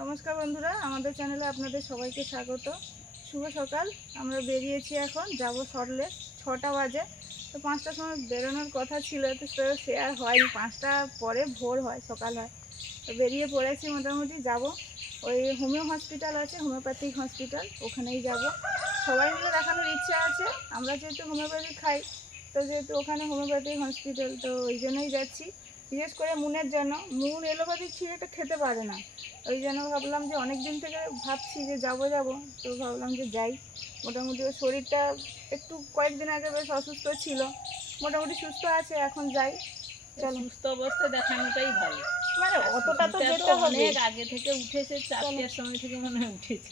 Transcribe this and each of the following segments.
নমস্কার বন্ধুরা, আমাদের চ্যানেলে আপনাদের সবাইকে স্বাগত। শুভ সকাল। আমরা বেরিয়েছি, এখন যাব সরলেক। 6টা বাজে। তো 5টার সময় বেরোনোর কথা ছিল, তো সে আর হয়নি। 5টার পরে ভোর হয়, সকাল হয়। তো বেরিয়ে পড়েছি, মোটামুটি যাব। ওই হোমিও হসপিটাল আছে, হোমিওপ্যাথিক হসপিটাল, ওখানেই যাব। সবাই মিলে দেখানোর ইচ্ছা আছে। আমরা যেহেতু হোমিওপ্যাথি খাই, তো যেহেতু ওখানে হোমিওপ্যাথিক হসপিটাল, তো ওই জন্যই যাচ্ছি। বিশেষ করে মুনের জন্য। মুন এলোপ্যাথিক সিগারেটটা খেতে পারে না, ওই জন্য ভাবলাম যে অনেক দিন থেকে ভাবছি যে যাব, তো ভাবলাম যে যাই। মোটামুটি ওর শরীরটা একটু কয়েকদিন আগে বেশ অসুস্থ ছিল, মোটামুটি সুস্থ আছে, এখন যাই। চলো, সুস্থ অবস্থায় দেখানোটাই ভালো। মানে অতটা তো যেতে হবে। অনেক আগে থেকে উঠেছে, 4টার সময় থেকে মনে হয় উঠেছে।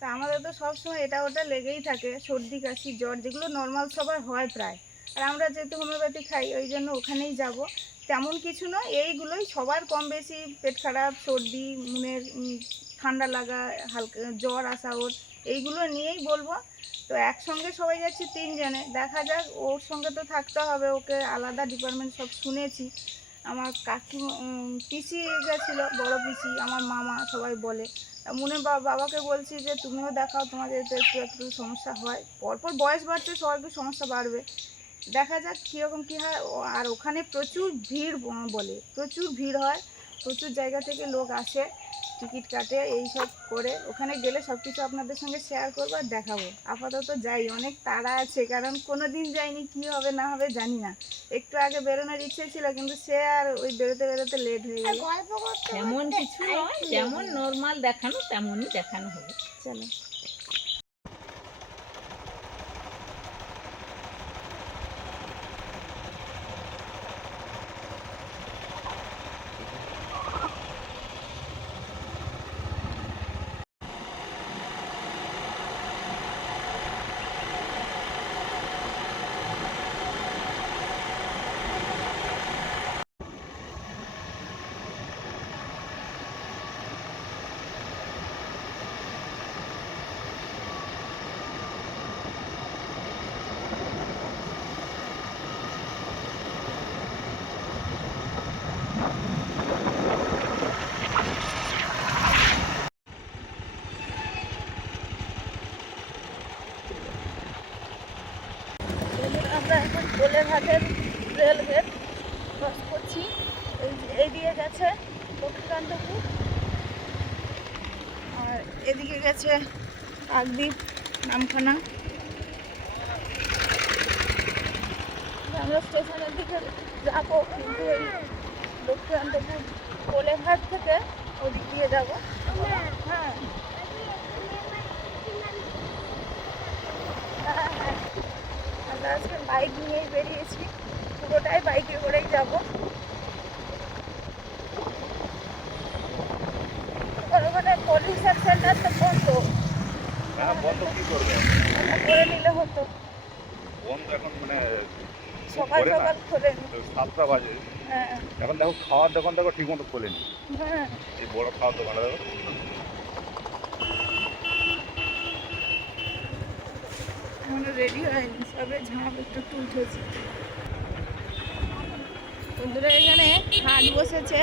তা আমাদের তো সবসময় এটা ওটা লেগেই থাকে, সর্দি কাশি জ্বর, যেগুলো নর্মাল সবার হয় প্রায়। আর আমরা যেহেতু হোমিওপ্যাথি খাই, ওই জন্য ওখানেই যাব। তেমন কিছু নয়, এইগুলোই সবার কম বেশি, পেট খারাপ, সর্দি, মুনের ঠান্ডা লাগা, হালকা জ্বর আসা, ওর এইগুলো নিয়েই বলবো। তো একসঙ্গে সবাই যাচ্ছি 3 জনে, দেখা যাক। ওর সঙ্গে তো থাকতে হবে, ওকে আলাদা ডিপার্টমেন্ট সব শুনেছি। আমার কাকিমা, পিসি গেছিলো, বড় পিসি, আমার মামা, সবাই বলে। মুনের বাবাকে বলছি যে তুমিও দেখাও, তোমাদের তো একটু একটু সমস্যা হয়, পরপর বয়স বাড়ছে, সবার একটু সমস্যা বাড়বে। দেখা যাক কীরকম কী হয়। আর ওখানে প্রচুর ভিড়, বলে প্রচুর ভিড় হয়, প্রচুর জায়গা থেকে লোক আসে, টিকিট কাটে, এই সব করে। ওখানে গেলে সব কিছু আপনাদের সঙ্গে শেয়ার করবো আর দেখাবো। আপাতত যাই, অনেক তাড়া আছে, কারণ কোনো দিন যাইনি, কী হবে না হবে জানি না। একটু আগে বেরোনোর ইচ্ছে ছিল, কিন্তু সে আর ওই বেরোতে বেরোতে লেট হয়ে গেল। তেমন কিছু নয়, যেমন নর্মাল দেখানো তেমনই দেখানো হবে। চলো। আমরা এখন কোলেঘাটের রেলগেট ক্রস করছি। এই দিয়ে গেছে লক্ষ্মীকান্তপুর, আর এদিকে গেছে কাকদ্বীপ, নামখানা। আমরা স্টেশনের দিকে যাবো, কিন্তু এই লক্ষ্মীকান্তপুর কোলেঘাট থেকে ওদিক দিয়ে যাবো। হ্যাঁ, আমরা আজকে বাইক নিয়েই বেরিয়েছি, পুরোটাই বাইকে করেই যাব। ওখানে পলিউশন সেন্টার তো বন্ধ, বন্ধ কি করবে? করে নিলে হতো। বন্ধ এখন মানে সকাল সকাল খোলেন। 7টা বাজে। হ্যাঁ এখন দেখো খাওয়ার দোকান দেখো ঠিক মতো খোলেনি। হ্যাঁ, এই বড় খাওয়ার দোকানটা দেখো। এখনো রেডি হয়নি, সবে ঝাঁপ একটু একটু উঠেছে। বন্ধুরা, এখানে হাট বসেছে,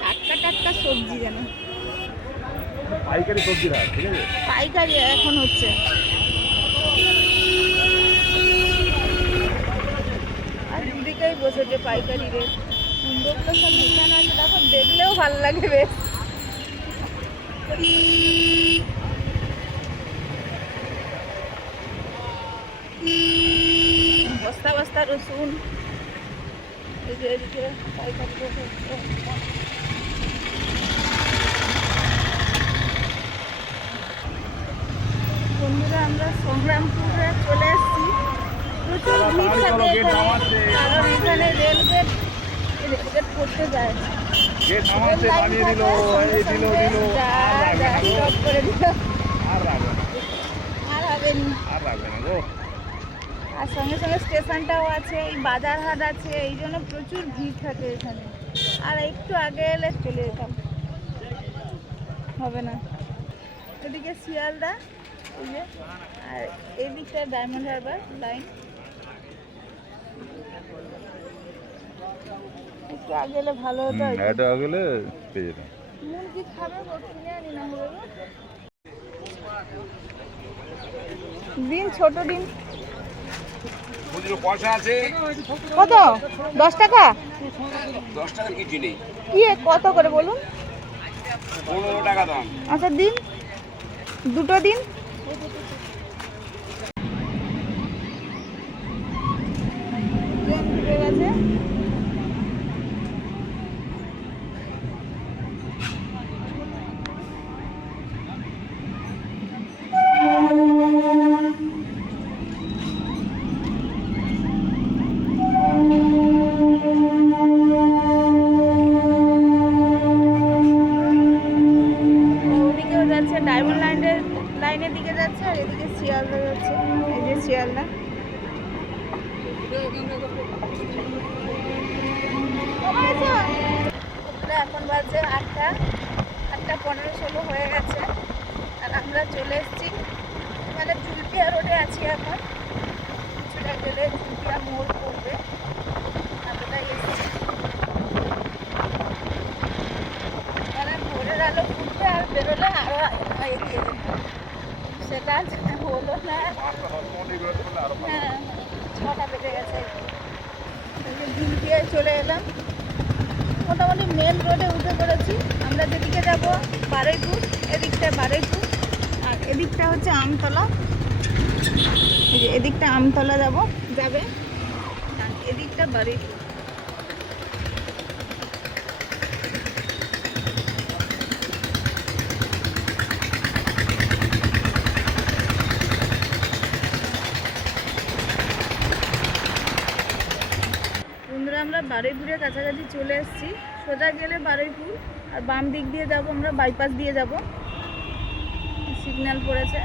টাটকা টাটকা সবজি, যেন পাইকারি সবজি হাট, ঠিক আছে? পাইকারি এখন হচ্ছে। আর দুদিকেই বসেছে পাইকারি রেট। সুন্দরগুলো সব দোকান আছে, তখন দেখলেও ভালো লাগে বেশ। বস্তা বস্তা রসুন, এদিকে পাইকারি বসেছে। বন্ধুরা, আমরা সংগ্রামপুরে চলে এসেছি। প্রচুর ভিড় থাকে এখানে, কারণ এখানে রেলগেট করতে যায়। সব করে দিল, আর হবে না। আর সঙ্গে সঙ্গে স্টেশনটাও আছে, এই বাজার হাট আছে, এই জন্য প্রচুর ভিড় থাকে এখানে। আর একটু আগে এলে চলে যেতাম, হবে না। এদিকে শিয়ালদা, এই যে, আর এদিকটা ডায়মন্ড হারবার লাইন। একটু আগে এলে ভালো হতো আর কি। এটা গেলে পেয়ে যেতাম। মুরগি খাবে গো, কিনে আনি না হলে গো। দিন ছোট দিন পয়সা আছে কত? 10 টাকা? 10 টাকার কিছু নেই, কি কত করে বলুন? 15 টাকা দাম। আচ্ছা দিন, দুটো দিন। ট্রেন ঢুকে গেছে। ওদিকেও যাচ্ছে, ডায়মন্ড লাইনের দিকে যাচ্ছে, আর এদিকে শিয়ালদা যাচ্ছে। এই যে শিয়ালদা। এখন বাজে 8:15-16 হয়ে গেছে, আর আমরা চলে এসেছি মানে জুলপিয়া রোডে আছি এখন। কিছুটা গেলে জুলপিয়া মোড় পড়বে, এতটাই এসেছি। মানে ভোরের আলো ফুটবে আর বেরোলে আরো এগিয়ে যাবে, সেটা হলো না। হ্যাঁ, 6টা বেজে গেছে। জুলপিয়ায় চলে এলাম, মোটামুটি মেন রোডে উঠে পড়েছি। আমরা যেদিকে যাব বারুইপুর, এদিকটা বারুইপুর, আর এদিকটা হচ্ছে আমতলা। এই যে এদিকটা আমতলা যাবে, আর এদিকটা বারুইপুর। বন্ধুরা, আমরা বারুইপুরের কাছাকাছি চলে এসেছি। সোজা গেলে বারুইপুর, আর বাম দিক দিয়ে যাব, আমরা বাইপাস দিয়ে যাব। সিগন্যাল পড়েছে।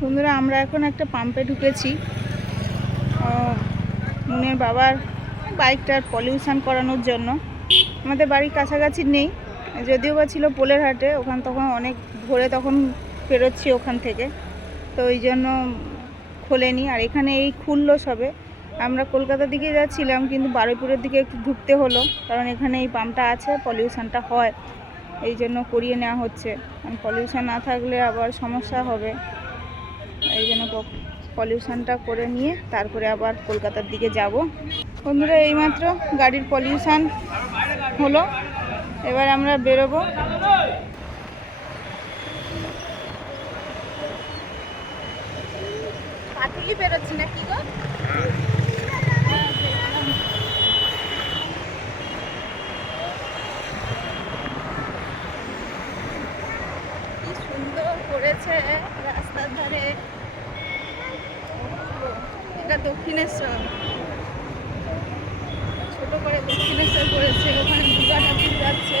বন্ধুরা, আমরা এখন একটা পাম্পে ঢুকেছি। মুনের বাবার বাইকটার পলিউশন করানোর জন্য। আমাদের বাড়ির কাছাকাছি নেই, যদিও বা ছিল পোলের হাটে, ওখান তখন অনেক ভোরে তখন বেরোচ্ছি ওখান থেকে, তো ওই জন্য খোলেনি। আর এখানে এই খুললো সবে। আমরা কলকাতার দিকে যাচ্ছিলাম, কিন্তু বারুইপুরের দিকে একটু ঢুকতে হলো, কারণ এখানে এই পাম্পটা আছে, পলিউশনটা হয়, এই জন্য করিয়ে নেওয়া হচ্ছে। কারণ পলিউশন না থাকলে আবার সমস্যা হবে, এই জন্য পলিউশনটা করে নিয়ে তারপরে আবার কলকাতার দিকে যাব। বন্ধুরা, এইমাত্র গাড়ির পলিউশন হলো, এবার আমরা বেরোবো। পাটুলি বেরোচ্ছি না কি গো? কি সুন্দর করেছে রাস্তার ধারে। এটা দক্ষিণেশ্বর, ছোট করে দক্ষিণেশ্বর করেছে, ওখানে দুর্গা ঠাকুর যাচ্ছে।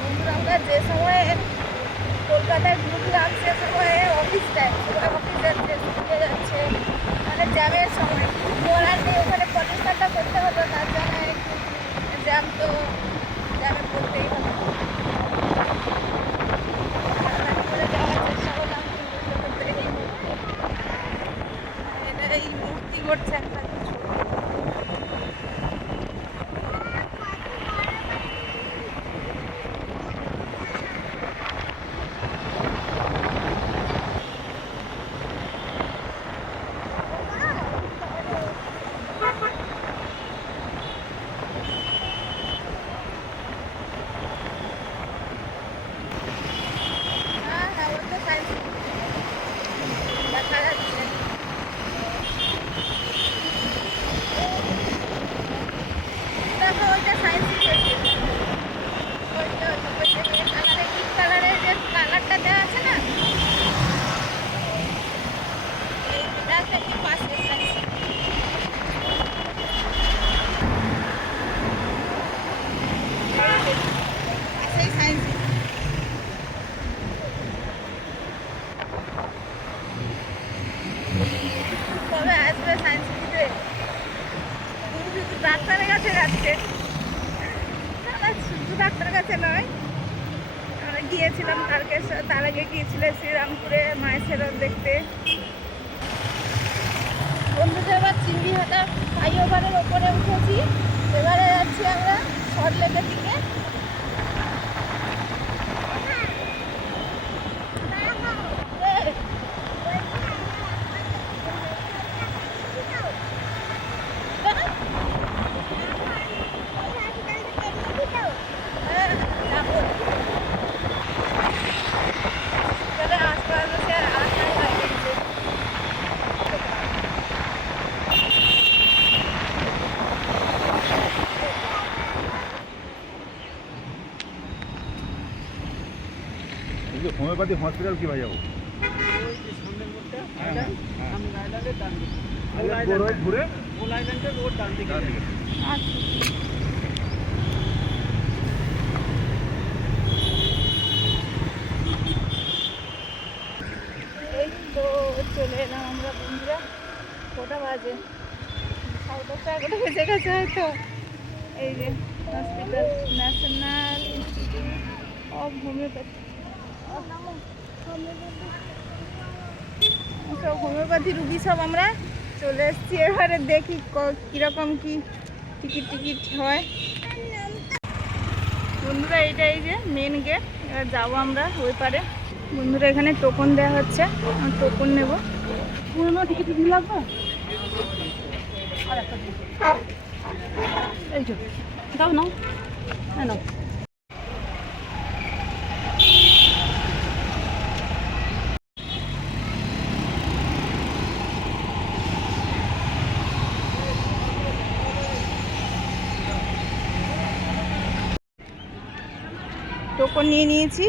বন্ধুরা, আমরা যে সময়ে কলকাতায় ঢুকলাম সে সময়ে অফিস টাইম, অফিস যাচ্ছে, স্কুলে যাচ্ছে, মানে জ্যামের সময়। বলার নেই, ওখানে পলিউশনটা করতে হলো, তার জন্য একটু জ্যাম, তো জ্যামে পড়তেই হবে। করে যাওয়ার চেষ্টা করলাম, কিন্তু এটা এই মূর্তি করছে একটা। দেখা যাচ্ছে দেখো, ওইটা সায়েন্স সিটি, ওইটা কালারে, কি কালারের যে কালারটা দেওয়া আছে না, এইটা থেকে পাশে সায়েন্স সিটি। পাশেই সায়েন্স সিটি। কবে আসবে সায়েন্স সিটিতে? ডাক্তার কাছে নয়, আমরা গিয়েছিলাম তারকেশ্বর, তার আগে গিয়েছিলাম শ্রীরামপুরে মায়ের সেরত দেখতে। বন্ধুদের এবার চিংড়িহাটা ফ্লাইওভারের ওপরে উঠেছি, এবারে যাচ্ছি আমরা সল্টলেকের দিকে। এই যে হোমিওপ্যাথি হসপিটাল কিভাবে যাবো? ঘুরে এই তো চলে এলাম আমরা বন্ধুরা। কটা বাজে? 11:30 বেজে গেছে হয়তো। এই যে hospital, national institute of homeopathy. সব হোমিওপ্যাথি রুগী সব আমরা চলে এসেছি। এবারে দেখি কীরকম কি টিকিট হয়। বন্ধুরা এইটা এই যে মেন গেট, এবার যাবো আমরা ওই পারে। বন্ধুরা এখানে টোকন দেওয়া হচ্ছে, টোকন নেব। পুরোনো টিকিট লাগবে? এই যে দাও না, হ্যাঁ নাও। টোকন নিয়ে নিয়েছি,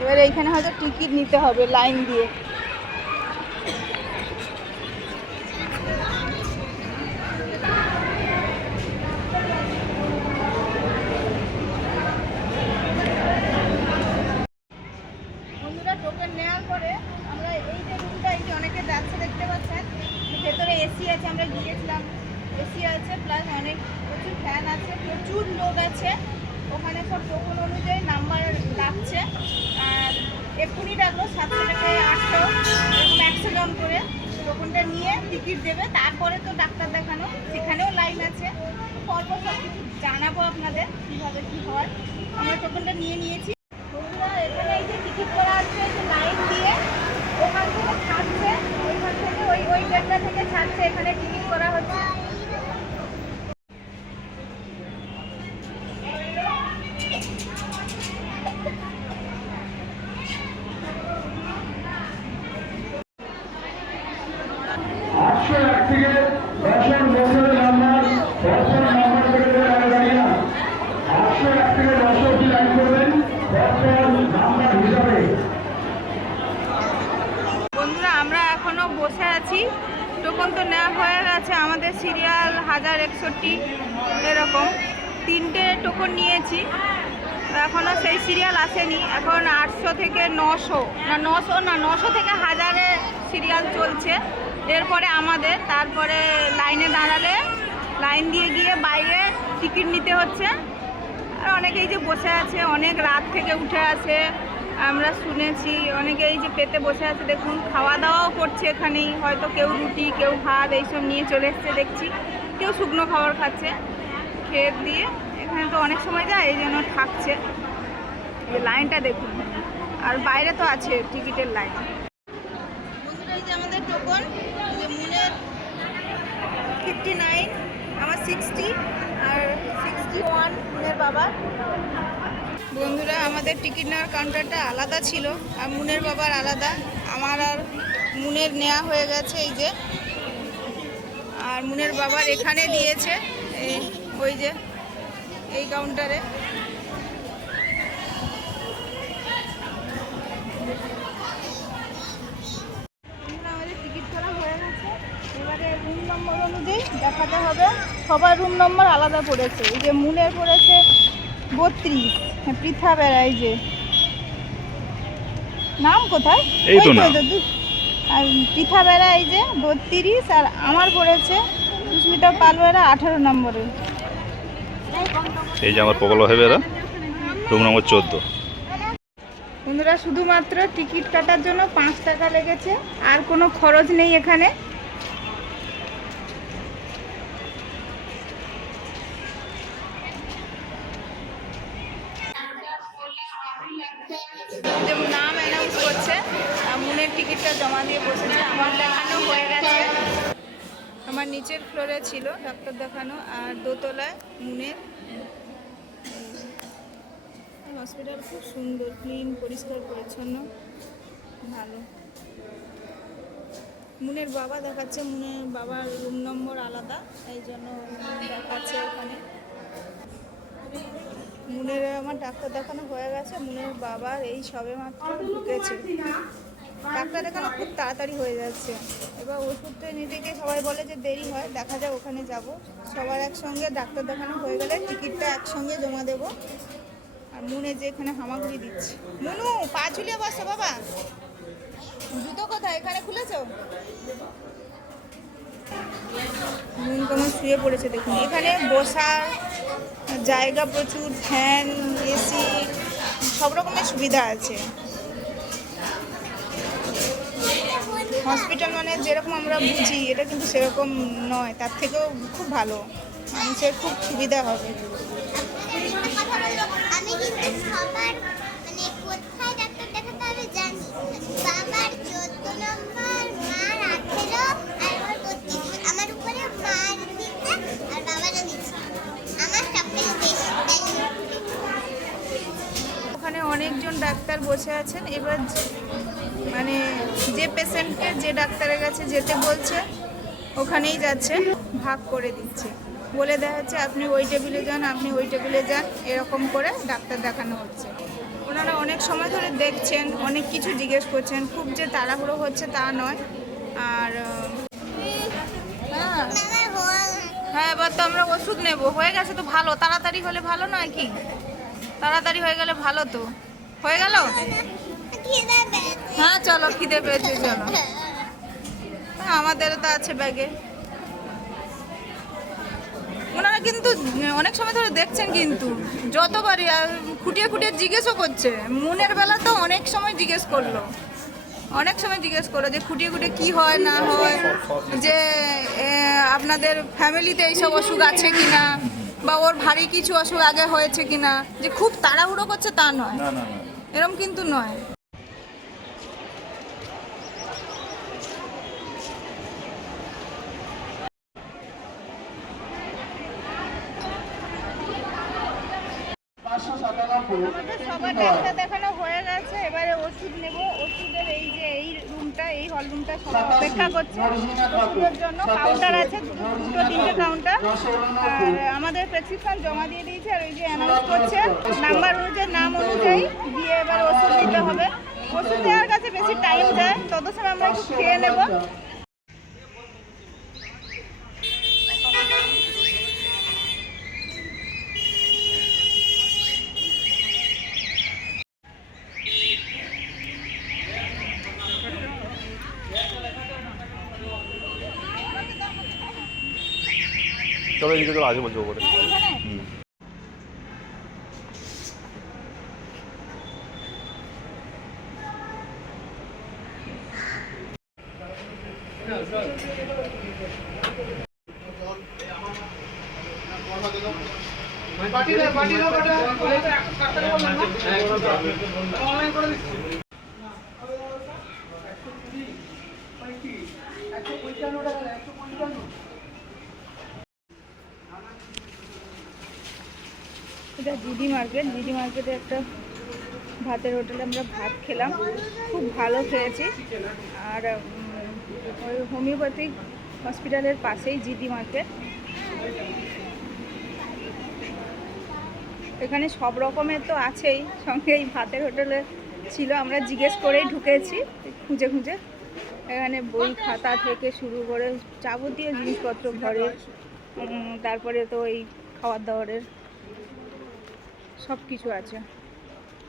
এবার এইখানে হয়তো টিকিট নিতে হবে লাইন দিয়ে। বন্ধুরা টোকেন নেওয়ার পরে আমরা এই যে রুমটা, এই যে অনেকে যাচ্ছে দেখতে পাচ্ছেন, ভেতরে এসি আছে, আমরা গিয়েছিলাম, এসি আছে, প্লাস অনেক প্রচুর ফ্যান আছে, প্রচুর লোক আছে ওখানে। সব টোকন অনুযায়ী নাম্বার লাগছে, আর এক্ষুনি ডাকলো 700 টাকায় 800 এরকম 100 জন করে। টোকনটা নিয়ে টিকিট দেবে, তারপরে তো ডাক্তার দেখানো, সেখানেও লাইন আছে। পরপর সব কিছু জানাবো আপনাদের কীভাবে কী হয়। আমরা টোকনটা নিয়ে নিয়েছি। বন্ধুরা এখানে এই যে টিকিট করা আছে, এই যে লাইন দিয়ে ওখান থেকে ছাড়ছে, ওইখান থেকে ওই গেটটা থেকে ছাড়ছে, এখানে টিকিট করা হচ্ছে। বন্ধুরা আমরা এখনো বসে আছি, টোকন তো নেওয়া হয়ে গেছে, আমাদের সিরিয়াল 1061 এরকম 3টে টোকন নিয়েছি, এখনও সেই সিরিয়াল আসেনি। এখন 800 থেকে 900 না 900 থেকে 1000-এ সিরিয়াল চলছে। এরপরে আমাদের, তারপরে লাইনে দাঁড়ালে লাইন দিয়ে গিয়ে বাইরে টিকিট নিতে হচ্ছে। আর অনেকেই যে বসে আছে, অনেক রাত থেকে উঠে আছে, আমরা শুনেছি অনেকে এই যে পেতে বসে আছে। দেখুন খাওয়া দাওয়াও করছে এখানেই, হয়তো কেউ রুটি, কেউ ভাত এইসব নিয়ে চলে এসছে দেখছি, কেউ শুকনো খাবার খাচ্ছে খেয়ে দিয়ে। এখানে তো অনেক সময় যায়, এই জন্য থাকছে। এই লাইনটা দেখুন, আর বাইরে তো আছে টিকিটের লাইন। বন্ধুরা এই যে আমাদের টোকন, যে মুনের 59, আমার 60 আর 61 মুনের বাবার। বন্ধুরা আমাদের টিকিট নেওয়ার কাউন্টারটা আলাদা ছিল, আর মুনের বাবার আলাদা। আমার আর মুনের নেওয়া হয়ে গেছে এই যে, আর মুনের বাবার এখানে দিয়েছে, ওই যে এই কাউন্টারে। আমাদের টিকিট করা হয়ে গেছে, এবারে রুম নম্বর অনুযায়ী দেখাতে হবে। সবার রুম নম্বর আলাদা পড়েছে। এই যে মুনের পড়েছে 32, পৃথা বেড়া, এই যে নাম কোথায়, এই তো না, আর পৃথা বেড়া এই যে 32, আর আমার পড়েছে সুস্মিতা পালবেড়া 18 নম্বরে। এই যে আমার পগল হবে এরা। Room number 14। বন্ধুরা শুধুমাত্র টিকিট কাটার জন্য 5 টাকা লেগেছে, আর কোনো খরচ নেই এখানে। নাম অ্যানাউন্স করছে, মুনের টিকিটটা জমা দিয়ে বসেছে। আমার দেখানো হয়ে গেছে, আমার নিচের ফ্লোরে ছিল ডাক্তার দেখানো, আর দোতলায় মুনের। হসপিটাল খুব সুন্দর, ক্লিন, পরিষ্কার পরিচ্ছন্ন, ভালো। মুনের বাবা দেখাচ্ছে, মুনের বাবার রুম নম্বর আলাদা, এই জন্য দেখাচ্ছে ওখানে। মুনের আমার ডাক্তার দেখানো হয়ে গেছে, মুনের বাবার এই সবে মাত্র ঢুকেছে। ডাক্তার দেখানো খুব তাড়াতাড়ি হয়ে যাচ্ছে। এবার ওষুধটা নিতে গিয়ে সবাই বলে যে দেরি হয়, দেখা যায় ওখানে যাব। সবার একসঙ্গে ডাক্তার দেখানো হয়ে গেলে টিকিটটা একসঙ্গে জমা দেবো। আর মুনে যে এখানে হামাগুড়ি দিচ্ছে। মুনু পা ঝুলিয়ে বসো বাবা, জুতো কোথায়, এখানে খুলেছ? মুন কেমন শুয়ে পড়েছে দেখুন। এখানে বসার জায়গা প্রচুর, ফ্যান, এসি, সব রকমের সুবিধা আছে। হসপিটাল মানে যেরকম আমরা বুঝি এটা কিন্তু সেরকম নয়, তার থেকেও খুব ভালো, মানুষের খুব সুবিধা হবে। আমি কিন্তু সবার মানে কোথায় ডাক্তার দেখাতে হবে জানি। বাবার 14 নম্বর, মার 18 আর আমার 32। আমার উপরে মার নিচে আর বাবারও নিচে। আমার সবথেকে বেশি ওখানে অনেকজন ডাক্তার বসে আছেন। এবার মানে যে পেশেন্টকে যে ডাক্তারের কাছে যেতে বলছে ওখানেই যাচ্ছে, ভাগ করে দিচ্ছে, বলে দেওয়া হচ্ছে আপনি ওই টেবিলে যান, আপনি ওই টেবিলে যান, এরকম করে ডাক্তার দেখানো হচ্ছে। ওনারা অনেক সময় ধরে দেখছেন, অনেক কিছু জিজ্ঞেস করছেন, খুব যে তাড়াহুড়ো হচ্ছে তা নয়। আর হ্যাঁ, এবার তো আমরা ওষুধ নেব, হয়ে গেছে তো ভালো, তাড়াতাড়ি হলে ভালো নয় কি? তাড়াতাড়ি হয়ে গেলে ভালো তো। হয়ে গেল? হ্যাঁ চলো, খিদে পেয়েছে, চলো। আমাদেরও তো আছে ব্যাগে। ওনারা কিন্তু অনেক সময় ধরে দেখছেন, কিন্তু যতবারই খুঁটিয়ে খুঁটিয়ে জিজ্ঞেসও করছে। মুনের বেলা তো অনেক সময় জিজ্ঞেস করলো, অনেক সময় জিজ্ঞেস করলো যে খুঁটিয়ে খুঁটিয়ে কী হয় না হয়, যে আপনাদের ফ্যামিলিতে এইসব অসুখ আছে কিনা, বা ওর ভারী কিছু অসুখ আগে হয়েছে কিনা। যে খুব তাড়াহুড়ো করছে তা নয়, এরকম কিন্তু নয়। আমাদের সবার ডাক্তার দেখানো হয়ে গেছে, এবারে ওষুধ নেব। ওষুধের এই যে এই রুমটা, এই হল রুমটা সবাই অপেক্ষা করছে ওষুধের জন্য। কাউন্টার আছে, 2-3টে কাউন্টার। আর আমাদের প্রেসক্রিপশন জমা দিয়ে দিয়েছে, আর ওই যে অ্যানাউন্স করছে নাম্বার অনুযায়ী, নাম অনুযায়ী দিয়ে এবার ওষুধ নিতে হবে। ওষুধ দেওয়ার কাছে বেশি টাইম যায়, তত সময় আমরা একটু খেয়ে নেব। চলো এদিকে চলো, আগে বলছো ওপরে। এটা জিডি মার্কেট। জিডি মার্কেটে একটা ভাতের হোটেলে আমরা ভাত খেলাম, খুব ভালো খেয়েছি। আর ওই হোমিওপ্যাথিক হসপিটালের পাশেই জিডি মার্কেট। এখানে সব রকমের তো আছেই, সঙ্গে এই ভাতের হোটেলে ছিল। আমরা জিজ্ঞেস করেই ঢুকেছি খুঁজে খুঁজে। এখানে বই খাতা থেকে শুরু করে যাবতীয় জিনিসপত্র ঘরের, তারপরে তো এই খাবার দাবারের সব কিছু আছে।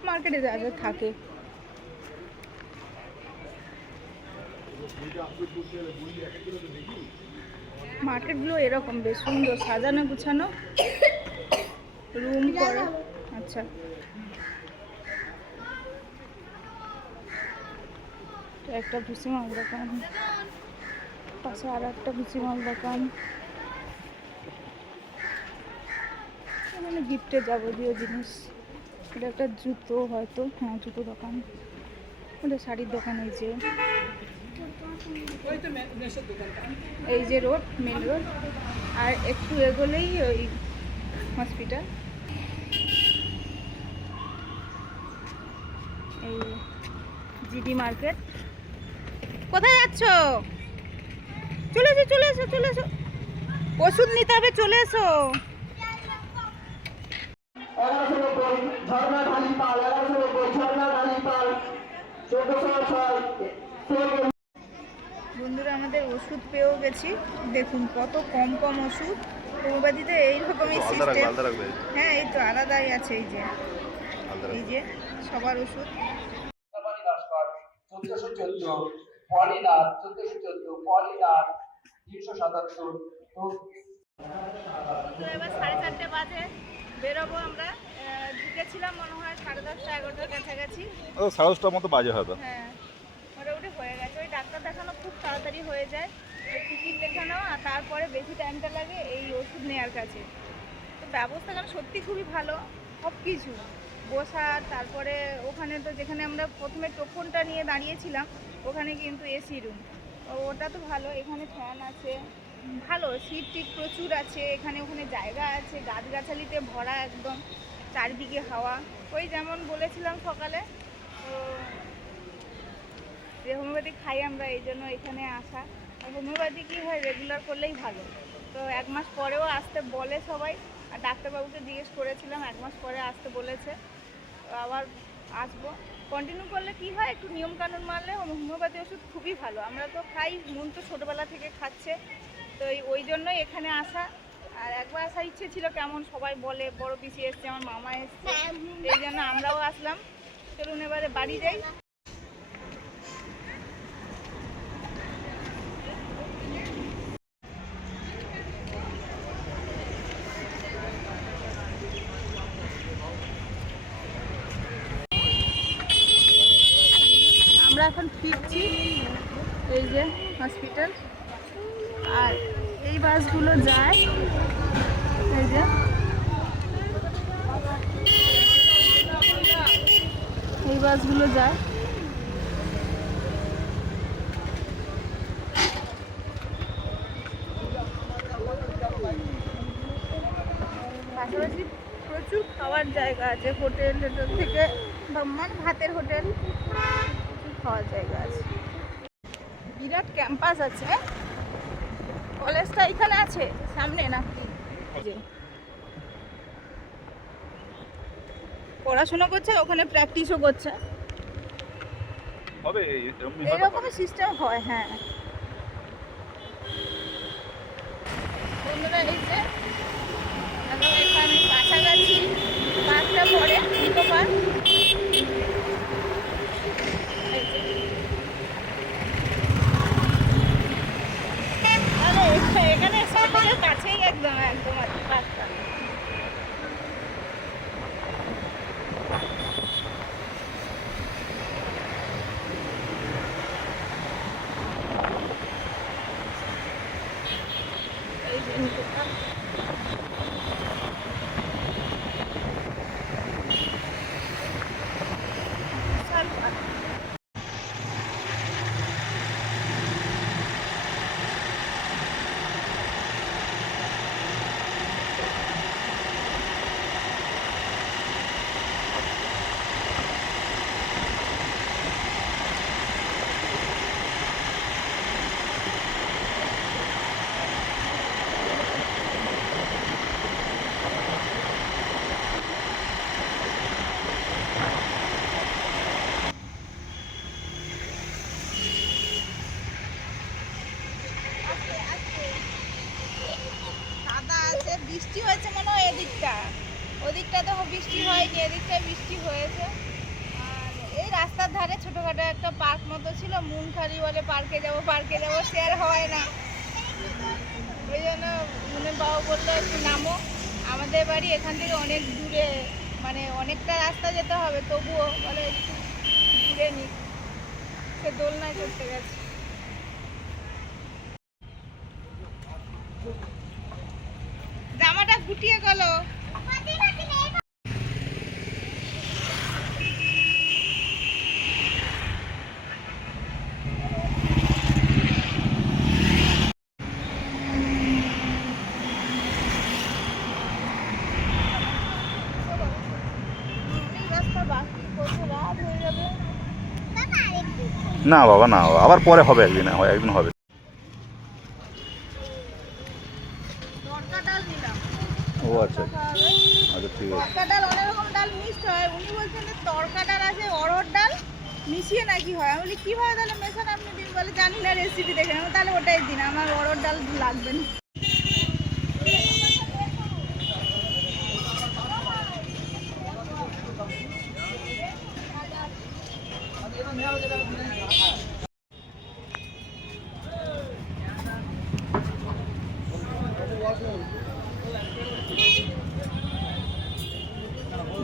মার্কেটে যা যা থাকে। মার্কেটগুলো এরকম বেশ সুন্দর সাজানো গুছানো, রুম করা। আচ্ছা, এটা একটা ভুসিমাল দোকান, পাশে আর একটা ভুসিমাল দোকান, মানে গিফটের যাবতীয় জিনিস। এটা একটা জুতো, হয়তো হ্যাঁ জুতো দোকান। ওটা শাড়ির দোকান। এই যে রোড, মেন রোড, আর একটু এগোলেই ওই হসপিটাল। এই জিডি মার্কেট। কোথায় যাচ্ছ? চলে এসো চলে এসো চলে এসো, ওষুধ নিতে হবে, চলে এসো। বন্ধুরা, আমাদের ওষুধ পেয়েও গেছি। দেখুন কত কম কম ওষুধ। হোমিওপ্যাথিতে এইরকমই সিস্টেম। হ্যাঁ, এই তো আলাদাই আছে। এই যে সবার ওষুধ। 1414 পলিনার 1414 পলিনার 377 তো এবার 4:30 বাজে, বেরোবো আমরা। ঢুকেছিলাম মনে হয় 10:30 11টার কাছাকাছি। 10:30টার মতো বাজে হয়তো। হ্যাঁ, মোটামুটি হয়ে গেছে। ওই ডাক্তার দেখানো খুব তাড়াতাড়ি হয়ে যায়, ওই টিকিট দেখানো, আর তারপরে বেশি টাইমটা লাগে এই ওষুধ নেওয়ার কাছে। তো ব্যবস্থা কেন সত্যি খুবই ভালো, সব কিছু বসার। তারপরে ওখানে তো যেখানে আমরা প্রথমে টোকনটা নিয়ে দাঁড়িয়েছিলাম, ওখানে কিন্তু এসি রুম, ওটা তো ভালো। এখানে ফ্যান আছে, ভালো সিট টিট প্রচুর আছে। এখানে ওখানে জায়গা আছে, গাছগাছালিতে ভরা একদম, চারিদিকে হাওয়া। ওই যেমন বলেছিলাম সকালে, তো যে হোমিওপ্যাথি খাই আমরা, এই জন্য এখানে আসা। আর হোমিওপ্যাথি কী হয়, রেগুলার করলেই ভালো। তো 1 মাস পরেও আসতে বলে সবাই, আর ডাক্তারবাবুকে জিজ্ঞেস করেছিলাম, 1 মাস পরে আসতে বলেছে। তো আবার আসবো। কন্টিনিউ করলে কি হয়, একটু নিয়মকানুন মানলে হোমিওপ্যাথি ওষুধ খুবই ভালো। আমরা তো খাই, মন তো ছোটোবেলা থেকে খাচ্ছে, তো ওই জন্যই এখানে আসা। আর একবার আসার ইচ্ছে ছিল, কেমন সবাই বলে, বড় পিসি এসছে, আমার মামা এসছে, এই জন্য আমরাও আসলাম। চলুন এবারে বাড়ি যাই। আমরা এখন ফিরছি, এই যে হসপিটাল। আর এই বাসগুলো যায়, এই যে এই বাসগুলো যায়। পাশাপাশি প্রচুর খাওয়ার জায়গা আছে, হোটেল থেকে, মানে ভাতের হোটেল, প্রচুর খাওয়ার জায়গা আছে। বিরাট ক্যাম্পাস আছে। কলেজটা এখানে আছে সামনে নাকি? পড়াশোনা করছে, ওখানে প্র্যাকটিসও করছে। হবে এরকমই সিস্টেম হয়। হ্যাঁ বন্ধুরা, এই যে এখানে কাছাকাছি পার্কটা পড়ে, নিকো পার্ক। এখানে সবথেকে কাছেই একদম একদম আর কি পার্কটা। এই যে নিকো পার্ক। বিশাল পার্ক। কাদা আছে, বৃষ্টি হয়েছে মনে হয় এদিকটা, ওদিকটাতে বৃষ্টি হয়নি, এদিকটায় বৃষ্টি হয়েছে। আর এই রাস্তার ধারে ছোটোখাটো একটা পার্ক মতো ছিল, মুনখারি বলে পার্কে যাবো সে আর হয় না। ওই জন্য বাবা বললো একটু নামো। আমাদের বাড়ি এখান থেকে অনেক দূরে, মানে অনেকটা রাস্তা যেতে হবে, তবুও বলে একটু ঘুরে নি, সে দোলনায় করতে গেছে। জামাটা গুটিয়ে গেল। অনেক রাস্তা বাকি, কত রাত হয়ে যাবে। বাবা আরেকটু না বাবা না, আবার পরে হবে, একদিন একদিন হবে। তড়কা ডাল নিলাম। ও আচ্ছা আচ্ছা, ঠিক আছে। তড়কা ডাল অনেক রকম ডাল মিক্সড হয়, উনি বলছেন যে তড়কা ডাল আছে অড়হর ডাল মিশিয়ে নাকি হয়। আমি বলি কীভাবে তাহলে মেশান আপনি দিন, বলে জানি না, রেসিপি দেখে নেবো। তাহলে ওটাই দিন, আমার অড়হর ডাল লাগবে না।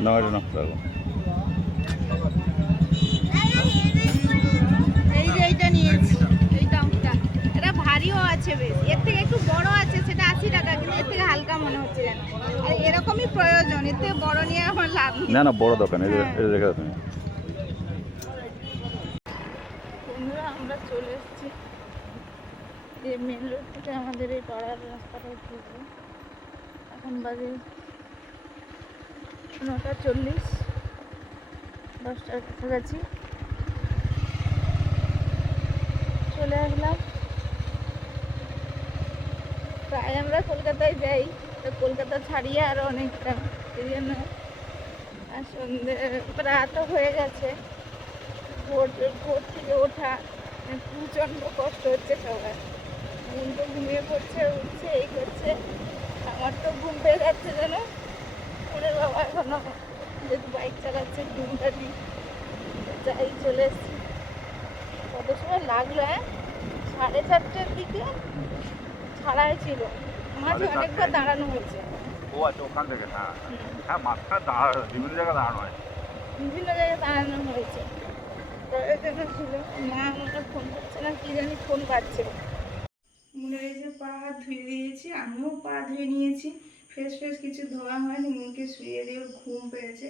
না এটা না রাখো। এই যে এইটা নিয়েছি, এই টাউনটা, এটা ভারীও আছে বেশ, এর থেকে একটু বড় আছে, সেটা 80 টাকা, কিন্তু এর থেকে হালকা মনে হচ্ছে যেন। আর এরকমই প্রয়োজন, এর থেকে বড় নিয়ে আমার লাভ নেই। না না, বড় দোকান, এই যে এটা দেখে দাও তুমি। বন্ধুরা আমরা চলে এসেছি এই মেন রোড থেকে আমাদের এই পাড়ার রাস্তাটায় ঢুকবো। এখন বাজে 9:40, 10টার কাছাকাছি চলে আসলাম। প্রায় আমরা কলকাতায় যাই, তো কলকাতা ছাড়িয়ে আরও অনেকটা, এই জন্য আর সন্ধ্যে রাতও হয়ে গেছে। ভোর থেকে ওঠা প্রচণ্ড কষ্ট হচ্ছে সবার। ঘুম তো ঘুমিয়ে পড়ছে, উঠছে, এই করছে। আমার তো ঘুম পেয়ে যাচ্ছে যেন, ওরে বাবা এখনো যেহেতু বাইক চালাচ্ছে ঘুমটা নেই। যাই চলে এসছি। কত সময় লাগলো? 4:30টার দিকে ছাড়াই ছিল, মাঝে অনেকবার দাঁড়ানো হয়েছে। ও আচ্ছা, ওখান থেকে। হ্যাঁ হ্যাঁ, মাঝখানে দাঁড়ানো, বিভিন্ন জায়গায় দাঁড়ানো হয়। বিভিন্ন জায়গায় দাঁড়ানো হয়েছে, প্রয়োজনে ছিল। মা আমাকে ফোন করছে না কি জানি, ফোন পাচ্ছে। মুখে এই যে পা হাত ধুয়ে দিয়েছি, আমিও পা ধুয়ে নিয়েছি। ফ্রেশ কিছু ধোয়া হয়নি, মুখে শুয়ে দিয়ে ওর ঘুম পেয়েছে।